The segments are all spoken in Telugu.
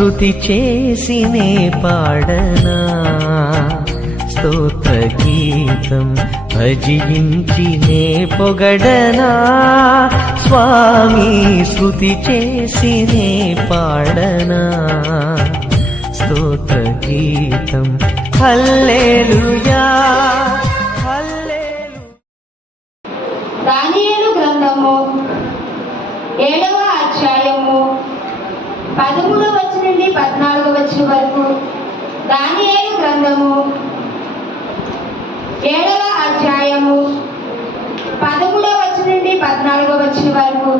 స్తుతి చేసినే పాడనా స్తోత్ర గీతం భజించినే పొగడనా స్వామి స్తుతి చేసినే పాడనా స్తోత్ర గీతం హల్లెలూయా హల్లెలూయా. దానియేలు గ్రంథము 7వ అధ్యాయము 13వ వచనం నుండి 14వ వచనం వరకు. దానియేలు గ్రంథము 7వ అధ్యాయము 13వ వచనం నుండి 14వ వచనం వరకు.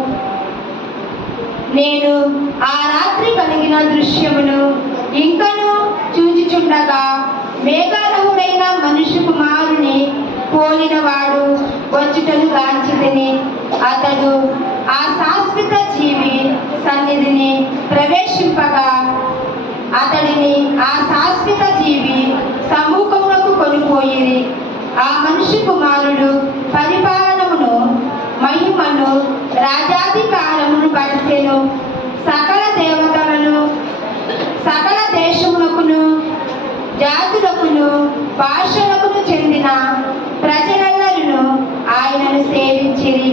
నేను ఆ రాత్రి కలిగిన దృశ్యమును ఇంకను చూచుచుండగా మేఘారూఢుడైన మనుష్య కుమారుని పోలిన వాడు వచ్చుటను గాంచితిని. అతడు ఆ శాశ్వత జీవి సన్నిధిని ప్రవేశింపగా అతడిని ఆ శాశ్వత జీవి సముఖమునకు కొనిపోయిరి. ఆ మనుష్య కుమారుడు పరిపాలనమును మహిమను రాజాధికారమును బడిసెను. సకల దేవతలను సకల దేశములకును జాతులకును భాషలకును చెందిన ప్రజలందరూ ఆయనను సేవించిరి.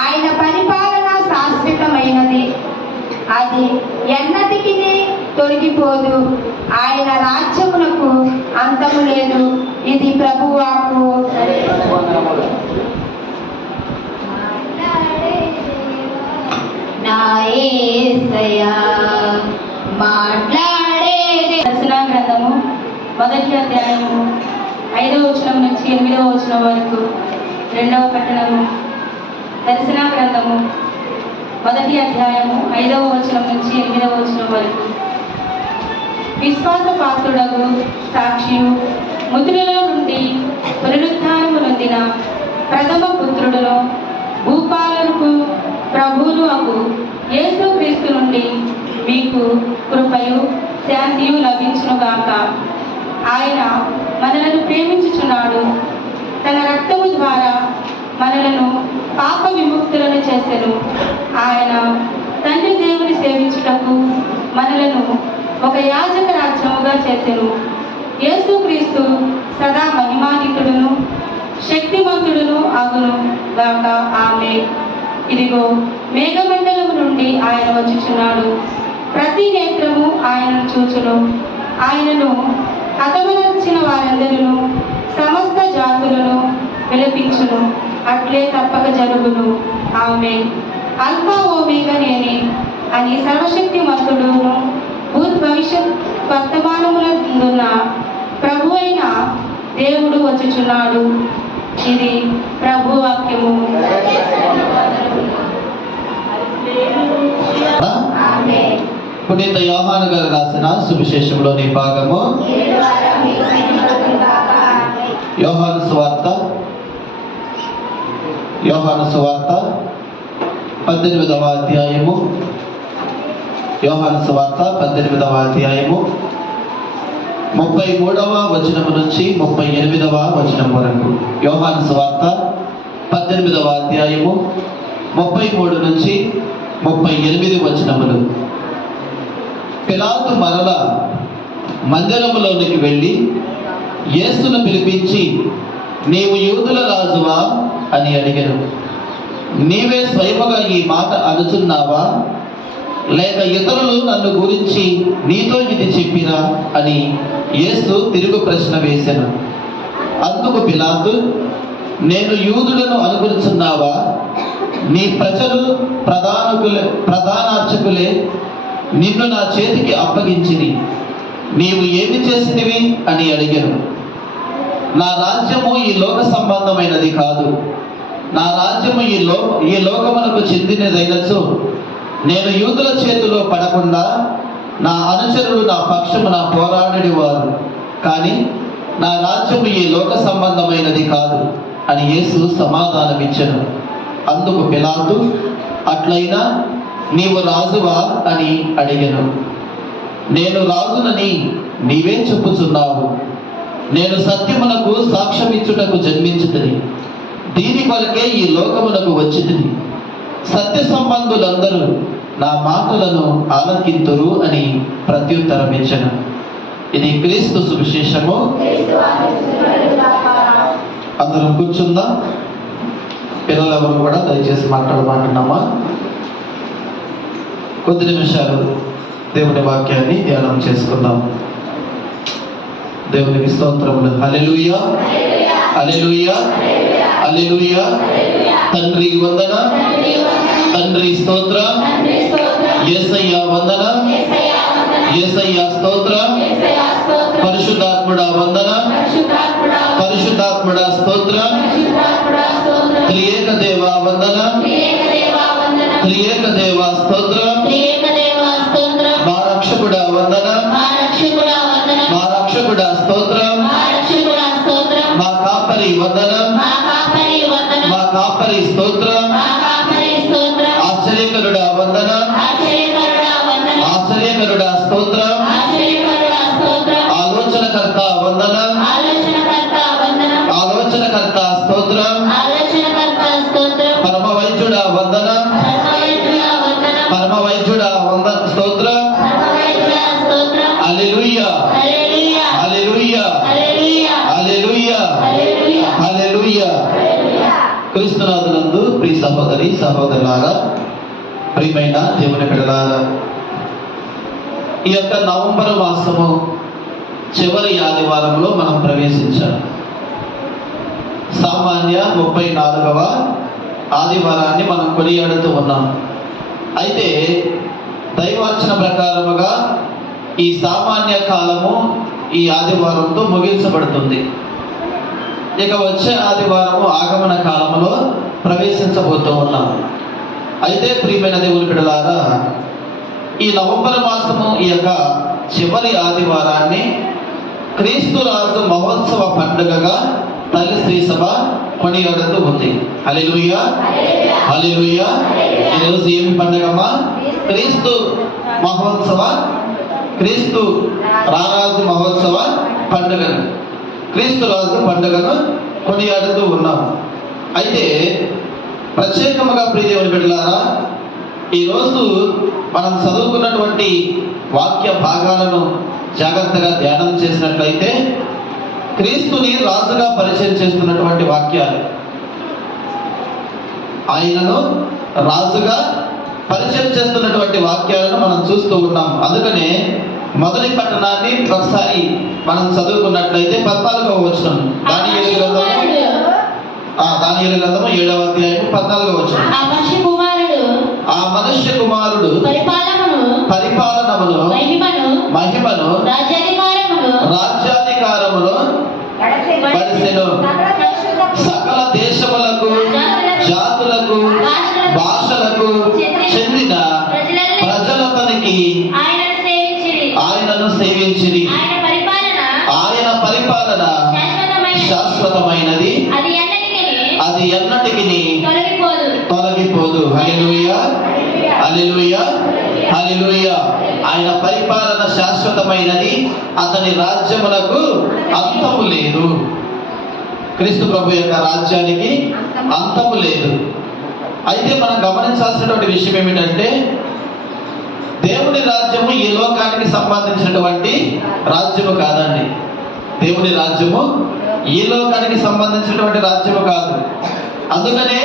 ఆయన పరిపాలన శాశ్వతమైనది, అది ఎన్నటికి తొలగిపోదు. ఆయన రాజ్యమునకు అంతము లేదు. ఇది ప్రభువాకు. నా యేసయ్యా మాట్లాడే. దర్శనా గ్రంథము 1వ అధ్యాయము 5వ వచనం నుంచి 8వ వచనం వరకు. 2వ పట్టణము. దర్శనా గ్రంథము 1వ అధ్యాయము 5వ వచనం నుంచి 8వ వచనం వరకు. విశ్వాస పాత్రుడగు సాక్షియు మృతులలో నుండి పునరుత్థానము నొందిన ప్రథమ పుత్రుడును భూపాలకు ప్రభువును అగు యేసుక్రీస్తు నుండి మీకు కృపయు శాంతియు లభించునుగాక. ఆయన మనలను ప్రేమించుచున్నాడు. తన రక్తము ద్వారా మనలను పాప విముక్తులను చేసెను. ఆయన తండ్రి దేవుని సేవించుటకు మనలను ఒక యాజక రాజ్యముగా చేసెను. యేసుక్రీస్తు సదా మహిమాన్వితుడును శక్తిమంతుడును అగును గాక. ఆమేన్. ఇదిగో మేఘమండలము నుండి ఆయన వచ్చుచున్నాడు. ప్రతి నేత్రము ఆయనను చూచును. ఆయనను హతమనర్చిన వారందరూ సమస్త జాతులను విలపించును. అట్లే తప్పక జరుగును. ఆమేన్. అల్ఫా ఓమేగా నేనే అని సర్వశక్తిమంతుడును భూత్ భవిష్యత్ వర్తమానములందున్న ప్రభు అయిన దేవుడు వచ్చుచున్నాడు. ఇది ప్రభు వాక్యము. పునీత యోహాను గారు రాసిన సువిశేషంలోని భాగము. యోహాను సువార్త 18వ అధ్యాయము. యోహాను సువార్త 18వ అధ్యాయము 33వ వచనం నుంచి 38వ వచనం వరకు. యోహాను సువార్త 18వ అధ్యాయము 33 నుంచి 38 వచనములు. పిలాతు మరల మందిరములోనికి వెళ్ళి యేసును పిలిపించి, నీవు యూదుల రాజువా అని అడిగాను. నీవే స్వయముగా ఈ మాట అనుచున్నావా, లేక ఇతరులు నన్ను గురించి నీతో ఇది చెప్పిరా అని యేసు తిరుగు ప్రశ్న వేశాను. అందుకు పిలాతు, నేను యూదులను అనుగుతున్నావా? నీ ప్రజలు ప్రధానార్చకులే నిన్ను నా చేతికి అప్పగించిరి. నీవు ఏమి చేసినవి అని అడిగాను. నా రాజ్యము ఈ లోక సంబంధమైనది కాదు. నా రాజ్యము ఈ లోకమునకు చెందినదైనచో నేను యూదుల చేతిలో పడకుండా నా అనుచరులు నా పక్షమున పోరాడేవారు. కానీ నా రాజ్యము ఈ లోక సంబంధమైనది కాదు అని యేసు సమాధానమిచ్చెను. అందుకు పిలాతు, అట్లయినా నీవు రాజువా అని అడిగాను. నేను రాజునని నీవే చెప్పుచున్నావు. నేను సత్యమునకు సాక్ష్యమిచ్చుటకు జన్మించుతని, దీని కొరకే ఈ లోకమునకు వచ్చితిని. సత్య సంబంధులందరూ నా మాటలను ఆలకింతురు అని ప్రత్యుత్తరం ఇచ్చను. ఇది క్రీస్తు సువిశేషము. అందరం కూర్చుందాం. పిల్లలెవరు కూడా దయచేసి మాట్లాడమంటున్నామా? కొద్ది నిమిషాలు దేవుని వాక్యాన్ని ధ్యానం చేసుకుందాం. దేవునికి స్తోత్రములు. హల్లెలూయా, హల్లెలూయా, హల్లెలూయా. తండ్రి వందన, తండ్రి స్తోత్ర, యేసయ్య వందన, యేసయ్య స్తోత్ర, పరిశుద్ధాత్ముడా వందన, పరిశుద్ధాత్ముడా స్తోత్ర, త్రియేక దేవా వందన, త్రియేక దేవా స్తోత్ర, మా రక్షకుడా వందన, మా రక్షకుడా స్తోత్ర, మా కాపరి వందన, మా కాపరి స్తోత్ర, ఆశ్చర్యకరుడా వందన, ఆశ్చర్యకరుడా స్తోత్ర, ఆలోచనకర్త వందన, ఆలోచనకర్త స్తోత్ర, పరమ వైద్యుడా వందన, పరమ వైద్యుడా వందన స్తోత్ర. హల్లెలూయా, హల్లెలూయా, హల్లెలూయా, హల్లెలూయా. క్రీస్తునాథునందు ప్రియ సహోదరి సహోదరులారా, ప్రియమైన దేవుని బిడ్డలారా, ఈ యొక్క నవంబర్ మాసము చివరి ఆదివారంలో మనం ప్రవేశించాం. సామాన్య 34వ ఆదివారాన్ని మనం కొనియాడుతూ ఉన్నాం. అయితే దైవార్చన ప్రకారముగా ఈ సామాన్య కాలము ఈ ఆదివారంతో ముగించబడుతుంది. ఇక వచ్చే ఆదివారము ఆగమన కాలంలో ప్రవేశించబోతూ ఉన్నాం. అయితే ప్రియమైన దేవుని బిడ్డలారా, ఈ నవంబర్ మాసము ఈ యొక్క చివరి ఆదివారాన్ని క్రీస్తు రాజు మహోత్సవ పండుగగా తల్లి శ్రీ సభ కొనియాడుతూ ఉంది. హల్లెలూయా, హల్లెలూయా. ఈరోజు ఏమి పండుగమ్మా? క్రీస్తు మహోత్సవ, క్రీస్తు రారాజు మహోత్సవ పండుగను, క్రీస్తు రాజు పండుగను కొనియాడుతూ ఉన్నాం. అయితే ప్రత్యేకముగా ప్రియ దేవుని బిడ్డలారా, ఈరోజు మనం చదువుకున్నటువంటి వాక్య భాగాలను జాగ్రత్తగా ధ్యానం చేసినట్లయితే క్రీస్తుని రాజుగా పరిచయం చేస్తున్నటువంటి వాక్యాలు, ఆయనను రాజుగా పరిచయం చేస్తున్నటువంటి వాక్యాలను మనం చూస్తూ ఉన్నాం. అందుకనే మొదటి పట్టణాన్ని ఒకసారి మనం చదువుకున్నట్లయితే 14వ వచనం, దానియేలు గ్రంథము 7వ అధ్యాయం 14వ వచనం. ఆ మనుష్య కుమారుడు పరిపాలనమును, మహిమను, రాజ్యాధికారమును పడిసెను. సకల దేశములకు, జాతులకు, భాషలకు చెందిన ప్రజలతనికి ఆయనను సేవించిరి. ఆయన పరిపాలన శాశ్వతమైనది, అది ఎన్నటికి తొలగిపోదు. హల్లెలూయా, హల్లెలూయా, హల్లెలూయా. ఆయన పరిపాలన శాశ్వతమైనది, అతని రాజ్యములకు అంతము లేదు. క్రీస్తు ప్రభు యొక్క రాజ్యానికి అంతము లేదు. అయితే మనం గమనించాల్సినటువంటి విషయం ఏమిటంటే, దేవుని రాజ్యము ఈ లోకానికి సంబంధించినటువంటి రాజ్యము కాదండి. దేవుని రాజ్యము ఈ లోకానికి సంబంధించినటువంటి రాజ్యము కాదు. అందుకనే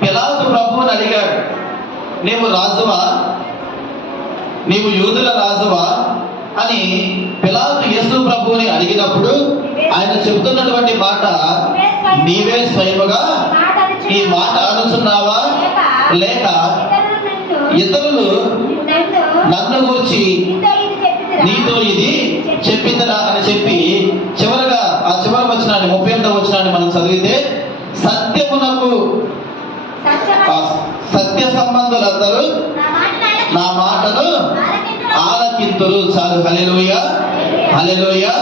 పిలాతు ప్రభువుని అడిగాడు, నీవు రాజువా, నీవు యూదుల రాజువా అని పిలాతు యేసు ప్రభువుని అడిగినప్పుడు ఆయన చెబుతున్నటువంటి మాట, నీవే స్వయముగా ఈ మాట అనుచున్నావా, లేక ఇతరులు నన్ను గురించి నీతో ఇది చెప్పిందరా అని చెప్పి చివరగా ఆ చివరి వచనాన్ని 38వ వచనాన్ని మనం చదివితే, సత్యమునకు సత్య సంబంధులందరూ నా మాటను ఆలకింతురు. చాలు. హల్లెలూయా, హల్లెలూయా,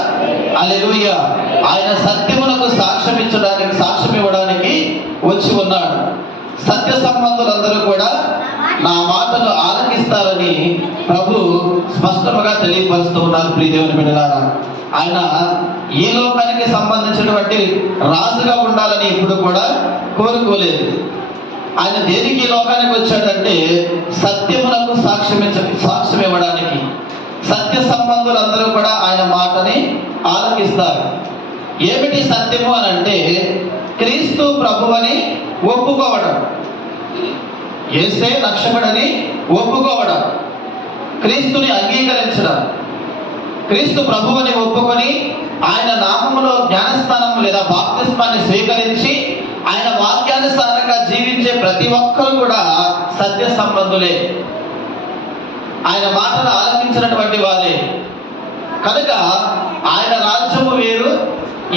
హల్లెలూయా. ఆయన సత్యమునకు సాక్ష్యం ఇవ్వడానికి వచ్చి ఉన్నాడు. సత్య సంబంధులందరూ కూడా నా మాటను ఆలకిస్తారని ప్రభు స్పష్టముగా తెలియపరుస్తూ ఉన్నారు. ప్రియ దేవుని బిడ్డలారా, ఆయన ఈ లోకానికి సంబంధించినటువంటి రాజుగా ఉండాలని ఇప్పుడు కూడా కోరుకోలేదు. ఆయన దేనికి ఈ లోకానికి వచ్చాడంటే సత్యమునకు సాక్ష్యం ఇవ్వడానికి. సత్య సంబంధులందరూ కూడా ఆయన మాటని ఆలకిస్తారు. ఏమిటి సత్యము అని అంటే క్రీస్తు ప్రభువని ఒప్పుకోవడం, యేసే రక్షకుడని ఒప్పుకోవడం, క్రీస్తుని అంగీకరించడం, క్రీస్తు ప్రభువని ఒప్పుకొని ఆయన నామములో జ్ఞానస్నానం లేదా బాప్తిస్మాన్ని స్వీకరించి ఆయన వాక్యానుసారంగా జీవించే ప్రతి ఒక్కరు కూడా సత్య సంబంధులే, ఆయన మాటలు ఆలకించినటువంటి వారే. కనుక ఆయన రాజ్యము వేరు,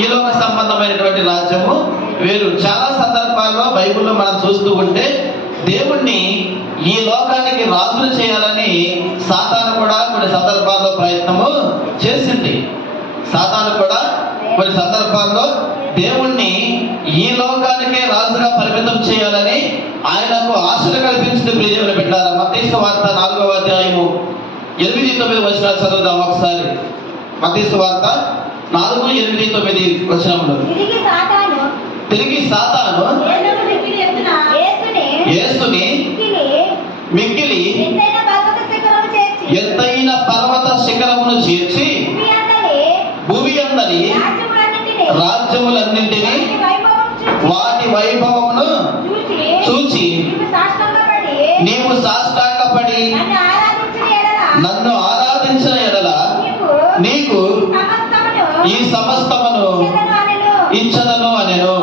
ఈ లోక సంబంధమైనటువంటి రాజ్యము వేరు. చాలా సందర్భాల్లో బైబిల్లో మనం చూస్తూ ఉంటే దేవుణ్ణి ఈ లోకానికి రాజులు చేయాలని సాతాను కూడా కొన్ని సందర్భాల్లో ప్రయత్నము చేసింది. సాతాను కూడా కొన్ని సందర్భాల్లో దేవుణ్ణి ఈ లోకానికే రాజుగా పరిమితం చేయాలని ఆయనకు ఆశలు కల్పించింది. ప్రియమైన బిడ్డలారా, మత్తయి సువార్త 4వ అధ్యాయము 8-9 వచనాలు చదువుదాం ఒకసారి. మత్తయి సువార్త 4:8-9 వచనములు. తిరిగి సాతాను యేసుని మిక్కిలి ఎత్తైన పర్వత శిఖరమును చేర్చి భూమి అందరి రాజ్యములన్నింటినీ వాటి వైభవమును చూచి నీవు సాష్టాంగపడి నన్ను ఆరాధించిన ఎడల నీకు ఈ సమస్తమును ఇచ్చదను అనెను.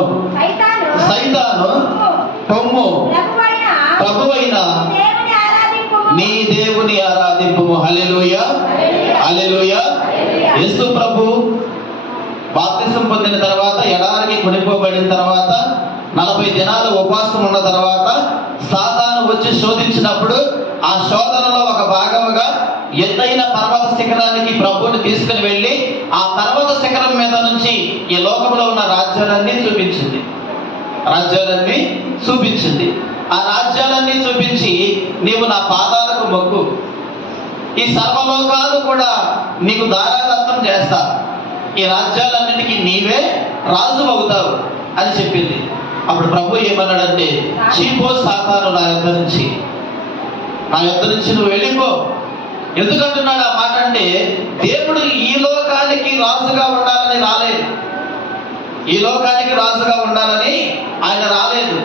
సైతాను పొమ్ము, ప్రభువైన నీ దేవుని ఆరాధింపుము. హల్లెలూయా, హల్లెలూయా. యేసు ప్రభు బాప్తిసం పొందిన తర్వాత, ఎడారికి కొనిపోబడిన తర్వాత, 40 దినాలు ఉపవాసం ఉన్న తర్వాత సాతాను వచ్చి శోధించినప్పుడు ఆ శోధనలో ఒక భాగముగా ఎత్తైన పర్వత శిఖరానికి ప్రభువుని తీసుకుని వెళ్ళి ఆ పర్వత శిఖరం మీద నుంచి ఈ లోకంలో ఉన్న రాజ్యాలన్నీ చూపించింది. ఆ రాజ్యాలన్నీ చూపించి నీవు నా పాదాలకు మొక్కు, ఈ సర్వలోకాలు కూడా నీకు దారాదత్తం చేస్తా, ఈ రాజ్యాలన్నిటికీ నీవే రాజు అవుతావు అని చెప్పింది. అప్పుడు ప్రభు ఏమన్నాడంటే, చీపో సాతాను, నా యొద్ద నుంచి నువ్వు వెళ్ళిపో. ఎందుకంటున్నాడు ఆ మాట అంటే, దేవుడు ఈ లోకానికి రాజుగా ఉండాలని రాలేదు. ఈ లోకానికి రాజుగా ఉండాలని ఆయన రాలేదు.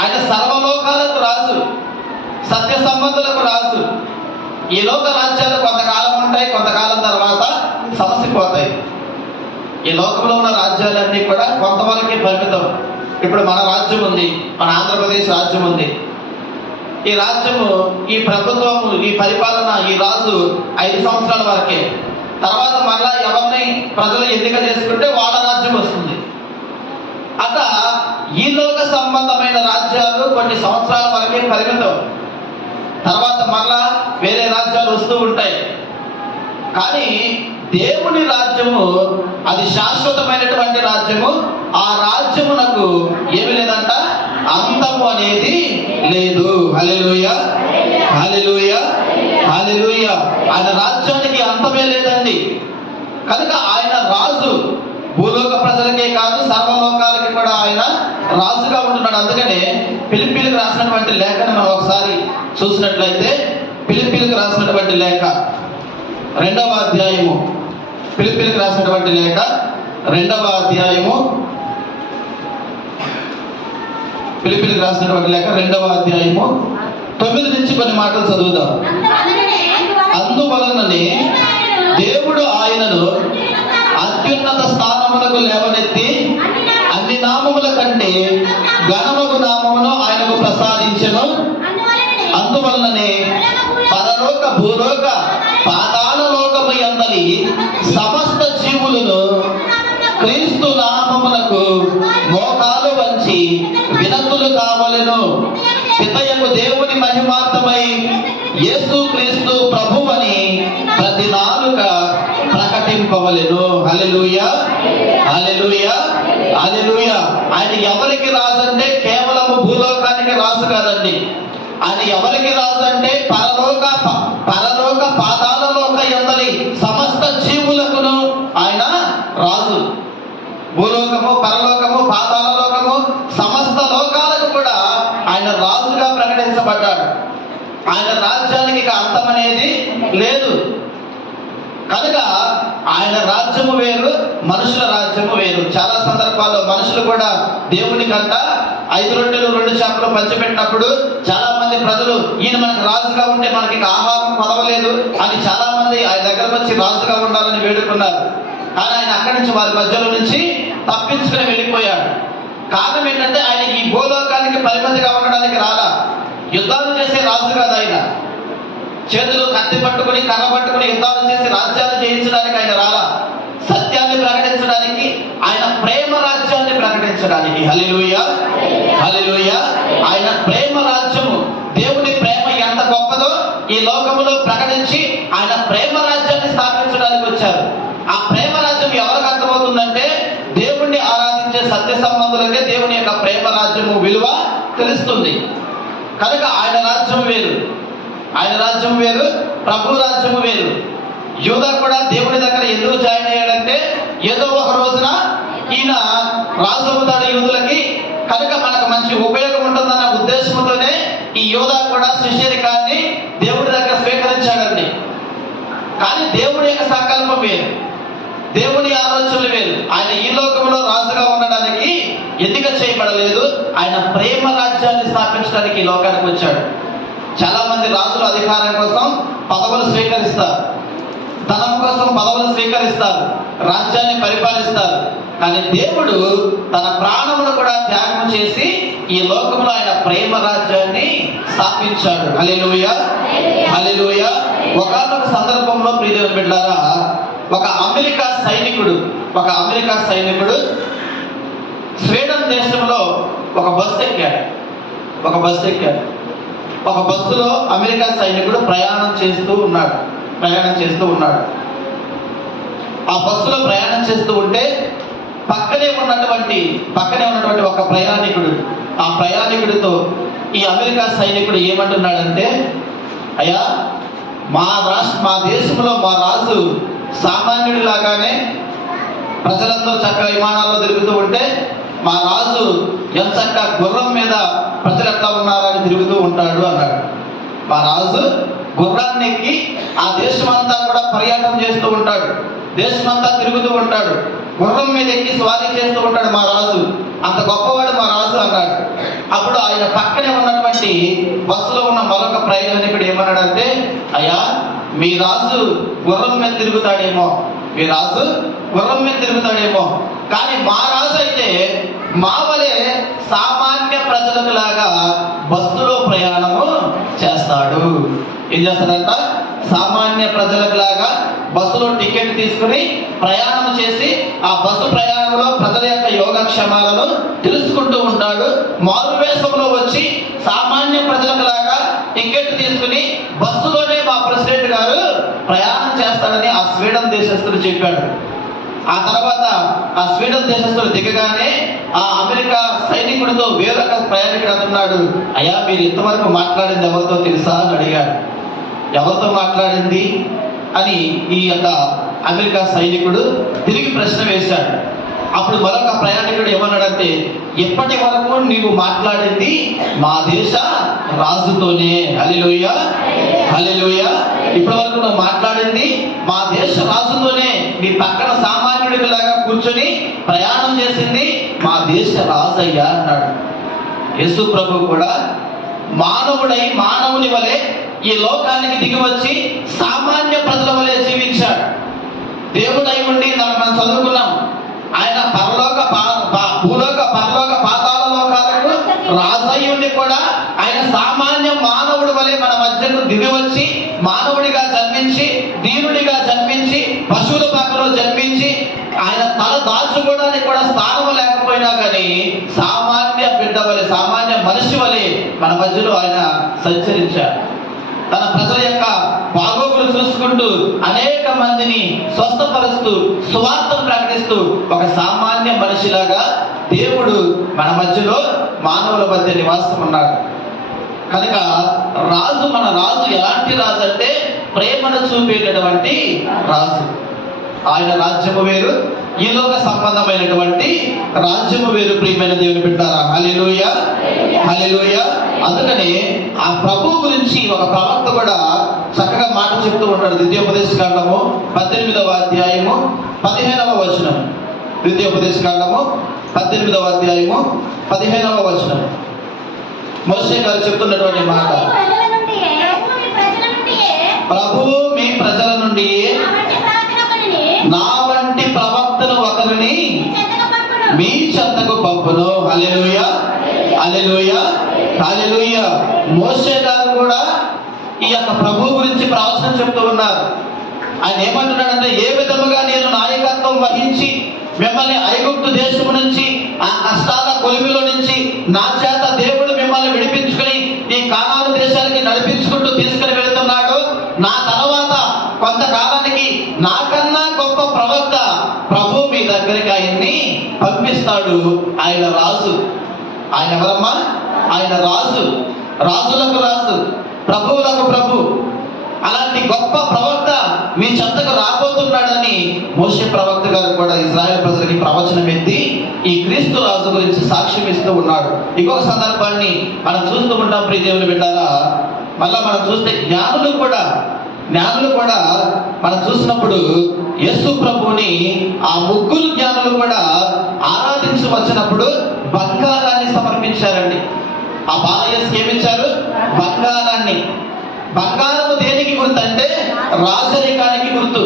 ఆయన సర్వలోకాలకు రాజు, సత్య సంబంధులకు రాజు. ఈ లోక రాజ్యాలు కొంతకాలం ఉంటాయి, కొంతకాలం తర్వాత సమసిపోతాయి. ఈ లోకంలో ఉన్న రాజ్యాలన్నీ కూడా కొంతవరకే పరిమితం. ఇప్పుడు మన రాజ్యం ఉంది, మన ఆంధ్రప్రదేశ్ రాజ్యం ఉంది. ఈ రాజ్యము, ఈ ప్రభుత్వము, ఈ పరిపాలన, ఈ రాజు 5 సంవత్సరాల వరకే. తర్వాత మళ్ళా ఎవరిని ప్రజలు ఎన్నిక చేసుకుంటే వాళ్ళ రాజ్యం వస్తుంది. అట్లా ఈ లోక సంబంధమైన రాజ్యాలు కొన్ని సంవత్సరాల వరకే పరిమితం. తర్వాత మళ్ళా వేరే రాజ్యాలు వస్తూ ఉంటాయి. కానీ దేవుని రాజ్యము అది శాశ్వతమైనటువంటి రాజ్యము. ఆ రాజ్యమునకు ఏమి లేదంట, అంతము అనేది లేదు. హల్లెలూయా, హల్లెలూయా, హల్లెలూయా. ఆయన రాజ్యానికి అంతమే లేదండి. కనుక ఆయన రాజు, భూలోక ప్రజలకే కాదు సర్వలోకాలకి కూడా ఆయన రాజుగా ఉంటున్నాడు. అందుకనే ఫిలిప్పీలకు రాసినటువంటి లేఖను మనం ఒకసారి చూసినట్లయితే, ఫిలిప్పీలకు రాసినటువంటి లేఖ 2వ అధ్యాయము, ఫిలిప్పీలకు రాసినటువంటి లేఖ 2వ అధ్యాయము, ఫిలిప్పీలకు రాసినటువంటి లేఖ 2వ అధ్యాయము 9 నుంచి కొన్ని మాటలు చదువుదాం. అందువలననే దేవుడు ఆయనను అత్యున్నత స్థానములకు లేవనెత్తి అన్ని నామముల కంటే ఘనమగు నామమును ఆయనకు ప్రసాదించెను. అందువలననే పరలోక, భూలోక, పాతాళ లోకము యందలి సమస్త జీవులను క్రీస్తు నామమునకు మోకాలు వంచి వినతులు కావలెను. పితయకు దేవుని మహిమార్థమై యేసు క్రీస్తు ప్రభువని ప్రతి నాలుక ప్రకటింపవలెను. హల్లెలూయా, హల్లెలూయా, హల్లెలూయా. ఆయన ఎవరికి రాజు అంటే కేవలము భూలోకానికి రాజు కాదండి. ఆయన ఎవరికి రాజు అంటే పరలోక, పాతాళ లోక యందలి సమస్త జీవులకును ఆయన రాజు. భూలోకము, పరలోకము, పాతాళ లోకము, సమస్త లోకాలకు కూడా ఆయన రాజుగా ప్రకటించబడ్డాడు. ఆయన రాజ్యానికి ఇక అంతం అనేది లేదు. కనుక ఆయన రాజ్యము వేరు, మనుషుల రాజ్యము వేరు. చాలా సందర్భాల్లో మనుషులు కూడా దేవునికంట 5 రొట్టెలు 2 చేపలు పంచిపెట్టినప్పుడు చాలా మంది ప్రజలు ఈయన మనకు రాజుగా ఉంటే మనకి ఆహారం కొదవలేదు అని చాలా మంది ఆయన దగ్గరకు వచ్చి రాజుగా ఉండాలని వేడుకున్నారు. కానీ ఆయన అక్కడి నుంచి వారి మధ్యలో నుంచి తప్పించుకుని వెళ్ళిపోయాడు. కారణం ఏంటంటే ఆయన ఈ భూలోకానికి పరిమితిగా ఉండడానికి రాలా. యుద్ధాలు చేసే రాజు కాదు ఆయన. చేతులు కత్తి పట్టుకుని కర్ర పట్టుకుని యుద్ధాలు చేసి రాజ్యాలు జయించడానికి ఆయన రాలా. సత్యాన్ని ప్రకటించడానికి, ఆయన ప్రేమ రాజ్యాన్ని ప్రకటించడానికి. హల్లెలూయా, హల్లెలూయా. ఆయన ప్రేమ రాజ్యము, దేవుని ప్రేమ ఎంత గొప్పదో ఈ లోకములో ప్రకటించి ఆయన ప్రేమ రాజ్యాన్ని స్థాపించడానికి వచ్చారు. ఆ ప్రేమ రాజ్యం ఎవరికి అర్థమవుతుందంటే దేవుణ్ణి ఆరాధించే సత్య సంబంధులకే దేవుని యొక్క ప్రేమ రాజ్యము విలువ తెలుస్తుంది. కనుక ఆయన రాజ్యం వేరు, ఆయన రాజ్యం వేరు, ప్రభు రాజ్యము వేరు. యూదా కూడా దేవుని దగ్గర ఎందుకు జాయిన్ అయ్యాడంటే ఏదో ఒక రోజున ఈయన రాజు అవుతాడు యూదులకి, కనుక మనకు మంచి ఉపయోగం ఉంటుందన్న ఉద్దేశంతోనే ఈ యూదా కూడా శిష్యరికాన్ని దేవుడి దగ్గర స్వీకరించాడండి. కానీ దేవుడి యొక్క సంకల్పం వేరు, దేవుని ఆలోచనలు వేరు. ఆయన ఈ లోకంలో రాజుగా ఉండడానికి ఎన్నిక చేయబడలేదు, ఆయన ప్రేమ రాజ్యాన్ని స్థాపించడానికి ఈ లోకానికి వచ్చాడు. చాలా మంది రాజులు అధికారం కోసం పదవులు స్వీకరిస్తారు, ధనం కోసం పదవులు స్వీకరిస్తారు, రాజ్యాన్ని పరిపాలిస్తారు. కానీ దేవుడు తన ప్రాణమును కూడా త్యాగం చేసి ఈ లోకంలో ఆయన ప్రేమ రాజ్యాన్ని స్థాపించాడు. హల్లెలూయా, హల్లెలూయా. ఒకానొక సందర్భంలో ప్రియదేవుని బిడ్డలారా, ఒక అమెరికా సైనికుడు స్వీడన్ దేశంలో ఒక బస్సు ఎక్కాడు. ఒక బస్సులో అమెరికా సైనికుడు ప్రయాణం చేస్తూ ఉన్నాడు. ఆ బస్సులో ప్రయాణం చేస్తూ ఉంటే పక్కనే ఉన్నటువంటి ఒక ప్రయాణికుడు, ఆ ప్రయాణికుడితో ఈ అమెరికా సైనికుడు ఏమంటున్నాడంటే, అయ్యా, మా దేశంలో మా రాజు సామాన్యుడి లాగానే ప్రజలందరూ చక్కగా విమానాల్లో తిరుగుతూ ఉంటే మా రాజు ఎంచక్క గుర్రం మీద ప్రజలు ఎట్లా ఉన్నారని తిరుగుతూ ఉంటాడు అన్నాడు. మా రాజు గుర్రాన్ని ఎక్కి ఆ దేశమంతా కూడా పర్యటన చేస్తూ ఉంటాడు, దేశమంతా తిరుగుతూ ఉంటాడు, గుర్రం మీద ఎక్కి స్వారీ చేస్తూ ఉంటాడు మా రాజు, అంత గొప్పవాడు మా రాజు అన్నాడు. అప్పుడు ఆయన పక్కనే ఉన్నటువంటి బస్సులో ఉన్న మరొక ప్రయాణికుడు ఏమన్నాడంటే, అయ్యా, మీ రాజు గుర్రం మీద తిరుగుతాడేమో, కానీ మా రాజు అయితే మా వలె సామాన్య ప్రజలకు లాగా బస్సులో ప్రయాణము చేస్తాడు. ఏం చేస్తాడంట? సామాన్య ప్రజలకు లాగా బస్సులో టికెట్ తీసుకుని ప్రయాణం చేసి ఆ బస్సు ప్రయాణంలో ప్రజల యొక్క యోగక్షేమాలను తెలుసుకుంటూ ఉంటాడు. మారువేషంలో వచ్చి సామాన్య ప్రజలకు లాగా టికెట్ తీసుకుని బస్సులోనే మా ప్రెసిడెంట్ గారు ప్రయాణం చేస్తాడని ఆ స్వీడన్ దేశస్తుడు చెప్పాడు. ఆ తర్వాత ఆ స్వీడన్ దేశస్తుడు దిగగానే ఆ అమెరికా సైనికుడితో వేరొక ప్రయాణికుడు అంటున్నాడు, అయ్యా, మీరు ఇంతవరకు మాట్లాడింది ఎవరితో తెలుసా అని అడిగాడు. ఎవరితో మాట్లాడింది అని ఈ యొక్క అమెరికా సైనికుడు తిరిగి ప్రశ్న వేశాడు. అప్పుడు మరొక ప్రయాణికుడు ఏమన్నాడంటే, ఇప్పటి వరకు నీవు మాట్లాడింది మా దేశ రాజుతోనే. హల్లెలూయా, హల్లెలూయా. ఇప్పటి వరకు నువ్వు మాట్లాడింది మా దేశ రాజుతోనే. నీ పక్కన సామాన్యుడి లాగా కూర్చొని ప్రయాణం చేసింది మా దేశ రాజయ్యా అన్నాడు. యేసు ప్రభు కూడా మానవుడై మానవుని వలె ఈ లోకానికి దిగి వచ్చి సామాన్య ప్రజల వలె జీవించాడు. దేవుడై ఉండి మనం చదువుకున్నాం, ఆయన భూలోక పరలోక పాతాళ లోకాలకు రాజయ్యుండి కూడా ఆయన సామాన్య మానవుడి వలె మన మధ్యకు దిగి వచ్చి మానవుడిగా జన్మించి, దీనుడిగా జన్మించి, పశువుల పాకలో జన్మించి, ఆయన తల దాచుకోవడానికి కూడా స్థానం లేకపోయినా కానీ సామాన్య బిడ్డ వలె, సామాన్య మనిషి వలె మన మధ్యలో ఆయన సంచరించారు. తన ప్రజల యొక్క బాగోగులు చూసుకుంటూ అనేక మందిని స్వస్థపరుస్తూ సువార్తను ప్రకటిస్తూ ఒక సామాన్య మనిషిలాగా దేవుడు మన మధ్యలో మానవుల మధ్య నివాసం ఉన్నాడు. కనుక మన రాజు ఎలాంటి రాజు అంటే ప్రేమను చూపేటటువంటి రాజు. ఆయన రాజ్యము వేరు, ఈ లోక సంబంధమైనటువంటి రాజ్యము వేరు. ప్రియమైన దేవుని బిడ్డారా, హల్లెలూయా, హల్లెలూయా. అందుకని ఆ ప్రభు గురించి ఒక ప్రవక్త కూడా చక్కగా మాట చెప్తూ ఉంటాడు. ద్వితీయోపదేశకాండము 18వ అధ్యాయము 15వ వచనం. ద్వితీయోపదేశకాండము 18వ అధ్యాయము 15వ వచనం. మోషే గారు చెప్తున్నటువంటి మాట, ప్రభువు మీ ప్రజల నుండి నా వంటి ప్రవక్తను ఒకరిని మీ చెంతకు పంపును. హల్లెలూయా, హల్లెలూయా, హల్లెలూయా. మోషే గారు కూడా ఈ యొక్క ప్రభు గురించి ప్రవచనం చెప్తూ ఉన్నారు. ఆయన ఏమంటున్నాడంటే, ఏ విధముగా నేను నాయకత్వం వహించి మిమ్మల్ని ఐగుప్తు దేశము నుంచి, ఆ కష్టాల కొలిమిలో నుంచి నా చేత దేవుడు మిమ్మల్ని విడిపించుకుని ఈ కానాను దేశానికి నడిపించుకుంటూ తీసుకుని వెళ్తున్నాడు, నా తర్వాత కొంతకాలానికి నాకన్నా గొప్ప ప్రవక్త ప్రభు మీ దగ్గరికి ఆయన్ని పంపిస్తాడు. ఆయన రాజు. ఆయన ఎవరమ్మా? ఆయన రాజు, రాజులకు రాజు, ప్రభువులకు ప్రభు. అలాంటి గొప్ప ప్రవక్త మీ చెంతకు రాబోతున్నాడని మోషే ప్రవక్త గారు కూడా ఇశ్రాయేల్ ప్రజలకి ప్రవచనం ఎత్తి ఈ క్రీస్తు రాజు గురించి సాక్ష్యం ఇస్తూ ఉన్నాడు. ఇంకొక సందర్భాన్ని మనం చూస్తూ ఉంటాం ప్రియ దేవుని బిడ్డారా. మళ్ళా మనం చూస్తే జ్ఞానులు కూడా మనం చూసినప్పుడు యేసు ప్రభుని ఆ ముగ్గురు జ్ఞానులు కూడా ఆరాధించి వచ్చినప్పుడు బంగారాన్ని సమర్పించారండి. ఆ బాలయేసుకి ఏమిచ్చారు? బంగారాన్ని. బంగారము దేనికి గుర్తు అంటే రాజరికానికి గుర్తు.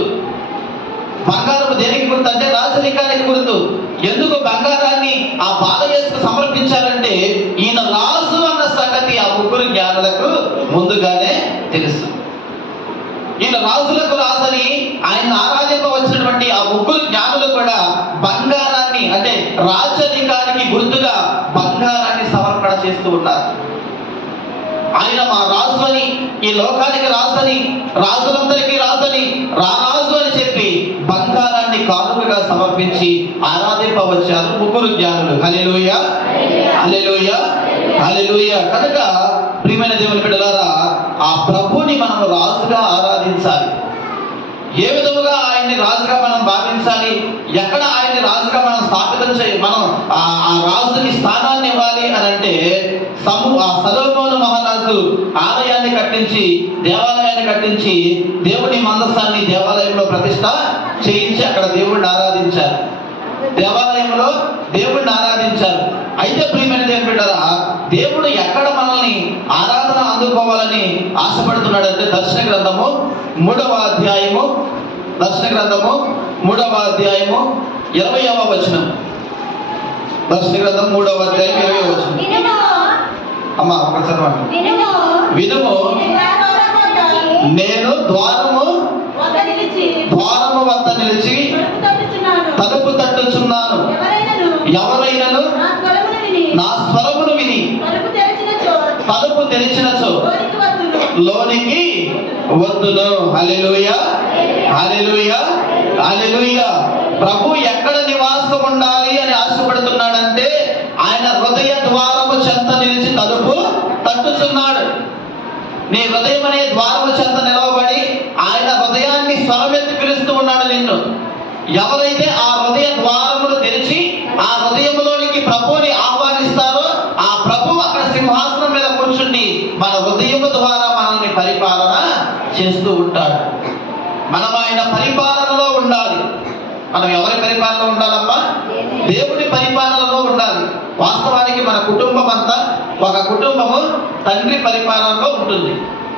బంగారము దేనికి గుర్తు అంటే రాజరికానికి గుర్తు. ఎందుకు బంగారాన్ని ఆ బాలయేసుకు సమర్పించారంటే ఈయన రాజు అన్న సంగతి ఆ ముగ్గురు జ్ఞానులకు ముందుగానే తెలుసు. ఈయన రాజులకు రాజని ఆయన ఆరాధింప వచ్చినటువంటి ఆ ముగ్గురు జ్ఞానులు కూడా బంగారాన్ని అంటే రాజరికానికి గుర్తుగా బంగారాన్ని సమర్పణ చేస్తూ ఉన్నారు. ఆయన మా రాజు అని, ఈ లోకానికి రాజని, రాజులందరికీ రాజని, రారాజు అని చెప్పి బంగారాన్ని కానుకగా సమర్పించి ఆరాధింపవచ్చారు ముగ్గురు జ్ఞానులు. హల్లెలూయా, హల్లెలూయా, హల్లెలూయా. కనుక ప్రియమైన దేవుని బిడ్డలారా, ఆ ప్రభుని మనం రాజుగా ఆరాధించాలి. ఏ విధముగా ఆయన్ని రాజుగా మనం భావించాలి, ఎక్కడ ఆయన్ని రాజుగా మనం స్థాపితం మనం ఆ రాజుకి స్థానాన్ని ఇవ్వాలి అని అంటే ఆ సొలొమోను మహారాజు ఆలయాన్ని కట్టించి, దేవాలయాన్ని కట్టించి దేవుని మందసాన్ని దేవాలయంలో ప్రతిష్ట చేయించి అక్కడ దేవుడిని ఆరాధించారు. దేవాలయంలో దేవుడిని ఆరాధించారు. అయితే ప్రియమైన దేవుని బిడ్డలారా, దేవుడు ఎక్కడ మనల్ని ఆరాధన అందుకోవాలని ఆశపడుతున్నాడంటే దర్శన గ్రంథము 3వ అధ్యాయము 20వ వచనం. దర్శన గ్రంథం 3వ అధ్యాయం 20వ వచనం. అమ్మా ఒకసారి వినుము, నేను ద్వారము వద్ద నిలిచి తలుపు తట్టుచున్నాను. ఎవరైనాను నా స్వరమును విని తలుపు తెరిచినచో లోనికి వద్దును. హల్లెలూయా, హల్లెలూయా, హల్లెలూయా. ప్రభు ఎక్కడ నివాసం ఉండాలి అని ఆశపడుతున్నాడంటే ఆయన హృదయ ద్వారము చెంత నిలిచి తలుపు తట్టుచున్నాడు. నీ హృదయం అనే ద్వారము చెంత నిలవబడి ఆయన హృదయాన్ని స్వరమెత్తి పిలుస్తూ ఉన్నాడు నిన్ను. ఎవరైతే ఆ హృదయ ద్వారములు తెరిచి ఆ హృదయంలోనికి ప్రభువుని ఆహ్వానిస్తారో ఆ ప్రభు అక్కడ సింహాసనం మీద కూర్చుండి మన హృదయము ద్వారా మనల్ని పరిపాలన చేస్తూ ఉంటాడు. మనం ఆయన పరిపాలనలో ఉండాలి. మనం ఎవరి పరిపాలన ఉండాలమ్మా? దేవుడి పరిపాలనలో ఉండాలి. వాస్తవానికి మన కుటుంబం అంతా ఒక కుటుంబము తండ్రి పరిపాలనలో ఉంటుంది.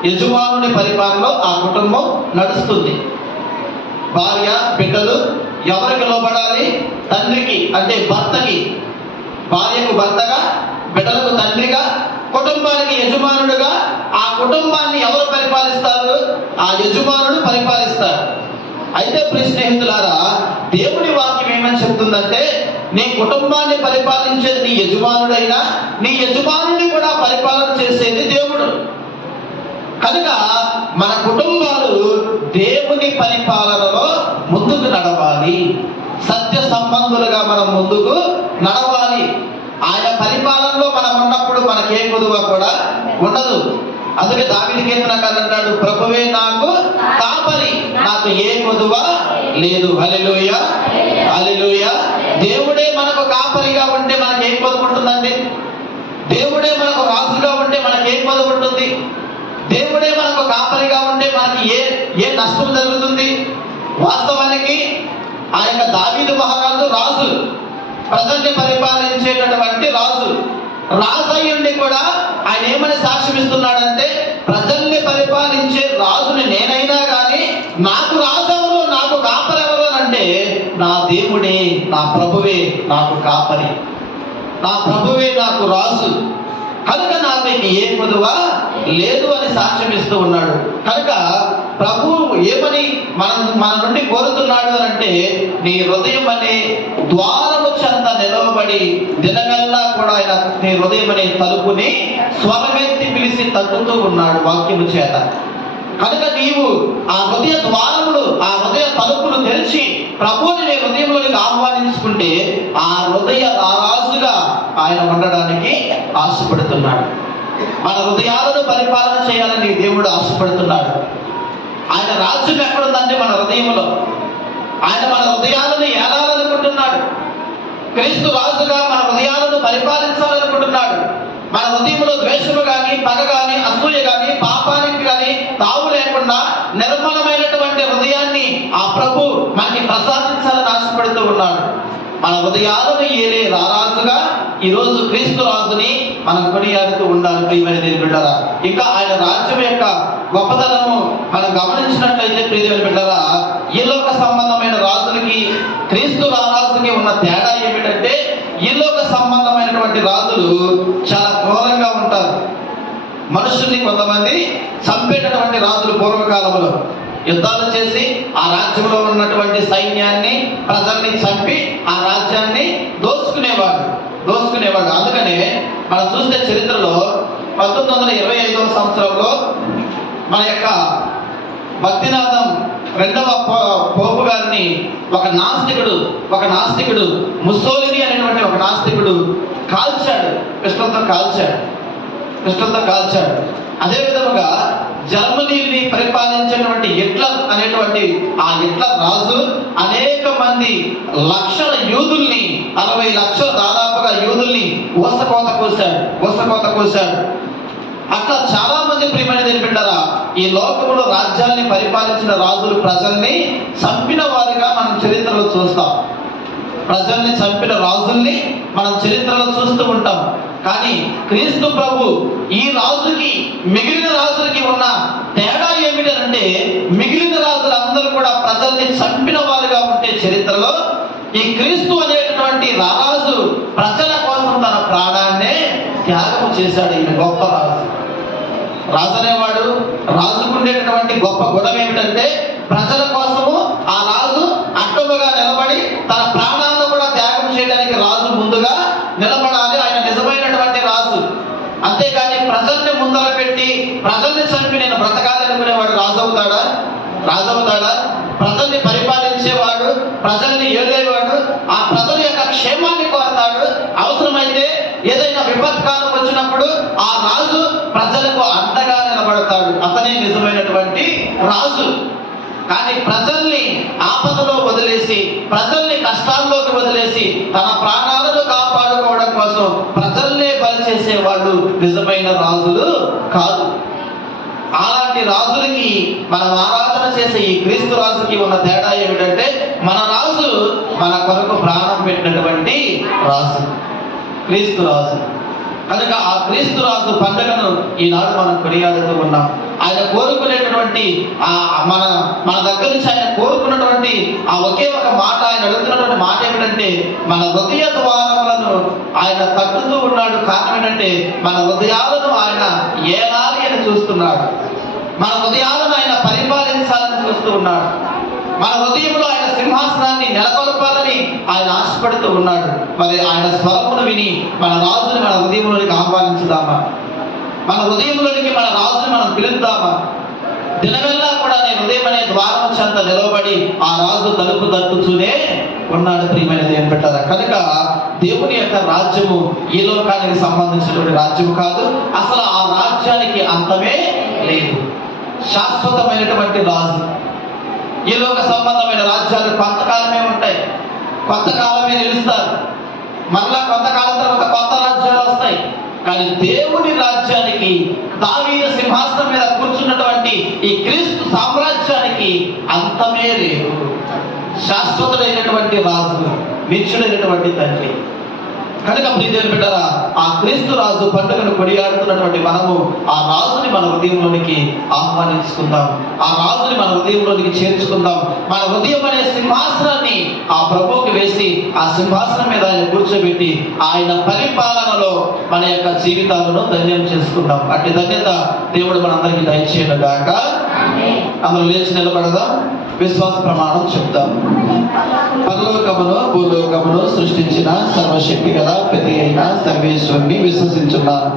యజమానుని పరిపాలనలో ఆ కుటుంబం నడుస్తుంది. భార్య బిడ్డలు ఎవరికి లోబడాలి? తండ్రికి అంటే భర్తకి. భార్యకు భర్తగా, బిడ్డలకు తండ్రిగా, కుటుంబానికి యజమానుడుగా. ఆ కుటుంబాన్ని ఎవరు పరిపాలిస్తారు? ఆ యజమానుడు పరిపాలిస్తారు. అయితే ప్రియ స్నేహితులారా, దేవుడి వాక్యం ఏమని చెప్తుందంటే నీ కుటుంబాన్ని పరిపాలించేది నీ యజమానుడైనా నీ యజమానుడిని కూడా పరిపాలన చేసేది దేవుడు. కనుక మన కుటుంబాలు దేవుని పరిపాలనలో ముందుకు నడవాలి. సత్య సంబంధులుగా మనం ముందుకు నడవాలి. ఆయన పరిపాలనలో మనం ఉన్నప్పుడు మనకి ఏ కొదువ కూడా ఉండదు. అందుకే దావీదు కీర్తనకారుడు అంటాడు, ప్రభువే నాకు కాపరి, నాకు ఏ కొదువ లేదు. హల్లెలూయా, హల్లెలూయా. దేవుడే మనకు కాపరిగా ఉంటే మనకి ఏ కొదువ ఉంటుందండి? దేవుడే మనకు రాజుగా ఉంటే మనకి కాపరిగా ఉంటే మనకి ఏ నష్టం జరుగుతుంది? వాస్తవానికి ఆ యొక్క దావీదు మహారాజు రాజు, ప్రజల్ని పరిపాలించేటటువంటి రాజు అయ్యుండి కూడా ఆయన ఏమని సాక్ష్యం ఇస్తున్నాడంటే, ప్రజల్ని పరిపాలించే రాజుని నేనైనా కానీ నాకు రాజు ఎవరు, నాకు కాపరి ఎవరు అంటే నా దేవుడే, నా ప్రభువే నాకు కాపరి, నా ప్రభువే నాకు రాజు, కనుక నాకు ఏ కొదువ లేదు అని సాక్ష్యం ఇస్తూ ఉన్నాడు. కనుక ప్రభువు ఏమని మన నుండి కోరుతున్నాడు అని అంటే, నీ హృదయం అనే ద్వారము చెంత నిలవబడి దినగల్లా కూడా ఆయన నీ హృదయం అనే తలుపుని స్వరమెత్తి పిలిచి తట్టుతూ ఉన్నాడు వాక్యము చేత. కనుక నీవు ఆ హృదయ ద్వారములు, ఆ హృదయ తలుపులు తెరిచి ప్రభువుని నీ హృదయంలోనికి ఆహ్వానించుకుంటే ఆ హృదయ రారాజుగా ఆయన ఉండడానికి ఆశపడుతున్నాడు. మన హృదయాలను పరిపాలన చేయాలని దేవుడు ఆశపడుతున్నాడు. ఆయన రాజ్యం ఎక్కడుందంటే మన హృదయంలో. ఆయన మన హృదయాలను ఏలాలనుకుంటున్నాడు. క్రీస్తు రాజుగా మన హృదయాలను పరిపాలించాలనుకుంటున్నాడు. మన హృదయంలో ద్వేషము కానీ, పగ కానీ, అసూయ కానీ, పాపానికి కానీ తావు లేకుండా నిర్మలమైనటువంటి హృదయాన్ని ఆ ప్రభు మనకి ప్రసాదించాలని ఆశపడుతూ ఉన్నాడు. మన హృదయాలను ఏలే రారాజుగా ఈరోజు క్రీస్తు రాజుని మనం కొనియాడుతూ ఉండాలి ప్రియమైన దేవుని బిడ్డలారా. ఇంకా ఆయన రాజ్యం యొక్క గొప్పతనము మనం గమనించినట్లయితే ప్రియమైన బిడ్డలారా, ఈ లోక సంబంధమైన రాజులకి క్రీస్తు రారాజుకి ఉన్న తేడా ఏమిటంటే, ఈ లోక సంబంధమైనటువంటి రాజులు చాలా క్రూరంగా ఉంటారు. మనుషుల్ని కొంతమంది చంపేటటువంటి రాజులు పూర్వకాలంలో యుద్ధాలు చేసి ఆ రాజ్యంలో ఉన్నటువంటి సైన్యాన్ని, ప్రజల్ని చంపి ఆ రాజ్యాన్ని దోచుకునేవాడు. అందుకనే మనం చూస్తే చరిత్రలో 1925వ సంవత్సరంలో మన యొక్క భక్తినాథం రెండవ పోపు గారిని ఒక నాస్తికుడు ముస్సోలిని అనేటువంటి ఒక నాస్తికుడు పిస్టల్తో కాల్చాడు. అదే విధముగా జర్మనీని పరిపాలించినటువంటి హిట్లర్ అనేటువంటి ఆ హిట్లర్ రాజు అనేక మంది లక్షల యూదుల్ని, 60 లక్షలు దాదాపుగా యూదుల్ని ఊసకోత కోశాడు. అట్లా చాలా మంది ప్రియమైన దేవుని బిడ్డలారా, ఈ లోకంలో రాజ్యాన్ని పరిపాలించిన రాజులు ప్రజల్ని చంపిన వారిగా మనం చరిత్రలో చూస్తాం. ప్రజల్ని చంపిన రాజుల్ని మనం చరిత్రలో చూస్తూ ఉంటాం. కానీ క్రీస్తు ప్రభు ఈ రాజుకి మిగిలిన రాజులకి ఉన్న తేడా ఏమిటంటే, మిగిలిన రాజులందరూ కూడా ప్రజల్ని చంపిన వారుగా ఉంటే చరిత్రలో ఈ క్రీస్తు అనేటటువంటి రాజు ప్రజల కోసం తన ప్రాణాన్నే త్యాగం చేశాడు. ఈయన గొప్ప రాజు అనేవాడు, రాజుకుండేటటువంటి గొప్ప గుణం ఏమిటంటే, ప్రజల కోసము ఆ రాజు అడ్డముగా నిలబడి తన ప్రాణాలను కూడా త్యాగం చేయడానికి రాజు ముందుగా నిలబడాలి. ఆయన నిజమైనటువంటి రాజు. అంతేగాని ప్రజల్ని ముందర పెట్టి ప్రజల్ని చంపి నేను బ్రతకాలనుకునేవాడు రాజు అవుతాడా? ప్రజల్ని పరిపాలించేవాడు, ప్రజల్ని ఏలేవాడు, ఆ ప్రజల యొక్క క్షేమాన్ని కోరతాడు. అవసరమైతే ఏదైనా విపత్కాలం వచ్చినప్పుడు ఆ రాజు ప్రజలకు అండగా నిలబడతాడు. అతనే నిజమైనటువంటి రాజు. కానీ ప్రజల్ని ఆపదలో వదిలేసి, ప్రజల్ని కష్టాల్లోకి వదిలేసి తన ప్రాణాలను కాపాడుకోవడం కోసం ప్రజల్నే బలి చేసే వాళ్ళు నిజమైన రాజులు కాదు. అలాంటి రాజులకి మనం ఆరాధన చేసే ఈ క్రీస్తు రాజుకి ఉన్న తేడా ఏమిటంటే, మన రాజు మన కొరకు ప్రాణం పెట్టినటువంటి రాజు, క్రీస్తు రాజు. కనుక ఆ క్రీస్తు రాజు పండుగను ఈనాడు మనం కొనియాడుతూ ఉన్నాం. ఆయన కోరుకునేటటువంటి మన దగ్గర నుంచి ఆయన కోరుకున్నటువంటి ఆ ఒకే ఒక మాట, ఆయన అడుగుతున్నటువంటి మాట ఏమిటంటే, మన హృదయ ద్వారములను ఆయన తట్టుతూ ఉన్నాడు. కారణం ఏంటంటే, మన హృదయాలను ఆయన ఏలాలి అని చూస్తున్నాడు. మన హృదయాలను ఆయన పరిపాలించాలని చూస్తూ ఉన్నాడు. మన హృదయంలో ఆయన సింహాసనాన్ని నెలకొల్పాలని ఆయన ఆశపడుతూ ఉన్నాడు. మరి ఆయన స్వరమును విని మన రాజుని మన హృదయంలోనికి ఆహ్వానించుదామా? మన హృదయంలోనికి మన రాజుని మనం పిలుద్దామా? దినవెల్లా కూడా నేను హృదయం అనే ద్వారం చెంత నిలవబడి ఆ రాజు తలుపు తట్టుతూనే ఉన్నాడు ప్రియమైన దేవుని బిడ్డలారా. కనుక దేవుని యొక్క రాజ్యము ఈ లోకానికి సంబంధించినటువంటి రాజ్యము కాదు. అసలు ఆ రాజ్యానికి అంతమే లేదు. శాశ్వతమైనటువంటి రాజు. ఈ లోక సంబంధమైన రాజ్యాలు కొంతకాలమే ఉంటాయి, కొంతకాలమే నిలుస్తారు. మరలా కొంతకాలం తర్వాత కొత్త రాజ్యాలు వస్తాయి. కానీ దేవుని రాజ్యానికి, దావీదు సింహాసనం మీద కూర్చున్నటువంటి ఈ క్రీస్తు సామ్రాజ్యానికి అంతమే లేదు. శాశ్వతుడైనటువంటి రాజు, నిత్యుడైనటువంటి తండ్రి. కనుక ప్రియదేవుని బిడ్డలారా, ఆ క్రీస్తు రాజు పండుగను కొనియాడుతున్నటువంటి మనము ఆ రాజుని మన హృదయంలోనికి ఆహ్వానించుకుందాం, ఆ రాజుని మన హృదయంలోనికి చేర్చుకుందాం. మన హృదయం అనే సింహాసనాన్ని ఆ ప్రభువుకి వేసి ఆ సింహాసనం మీద ఆయన కూర్చోబెట్టి ఆయన పరిపాలనలో మన యొక్క జీవితాలను ధన్యం చేసుకుందాం. అట్టి ధన్యత దేవుడు మనందరికీ దయచేయను గాక. అందరూ లేచి నిలబడదాం, విశ్వాస ప్రమాణం చెప్తాం. పరలోకమును భూలోకమును సృష్టించిన సర్వశక్తి గల ప్రతి అయిన సర్వేశ్వరుని విశ్వసించున్నాను.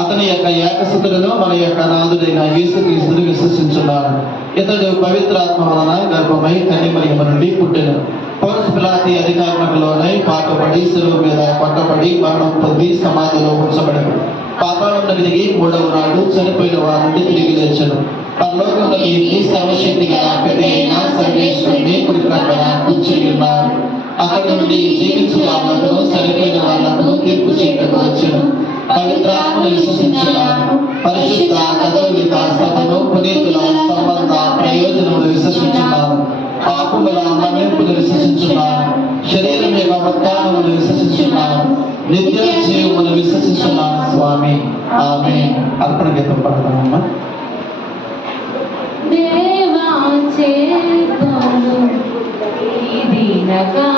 అతని యొక్క ఏకసుతులను మన యొక్క నాథుడైన యేసుక్రీస్తుని విశ్వసించున్నాను. ఇతడు పవిత్రాత్మ వలన గర్భమై కన్యమరియము నుండి పుట్టెను. పౌరస్ పిలాతు అధికారులకు లోనై పాటుపడి శిలువ మీద కొట్టబడి మరణం పొంది సమాధిలో ఉంచబడెను. పాతాళంలో దిగి మూడవ నాడు చనిపోయిన వారి నుండి తిరిగి లేచెను. పరలోకంలో ఎక్కి సర్వశక్తి గల ప్రతి అయిన సర్వేశ్వరుని కుడి ప్రక్కన కూర్చుని ఉన్నారు. అక్కడి నుండి జీవించు వాళ్ళను చనిపోయిన వాళ్ళను తీర్పు చేయటకు వచ్చెను. పవిత్రాత్మను విశ్వసించున్నాను. పరిశుద్ధ కథోలిక సభను, పునీతుల సంబంధ ప్రయోజనములు విశ్వసించున్నాను. పాపముల మన్నింపును విశ్వసించున్నాను. శరీరం యొక్క ఉత్థానమును విశ్వసించున్నాను. నిత్య జీవమును విశ్వసించున్నాను స్వామి. ఆమేన్. అర్పణ గీతం పాడతామమ్మా. దేవా చేతును ఈ దినగా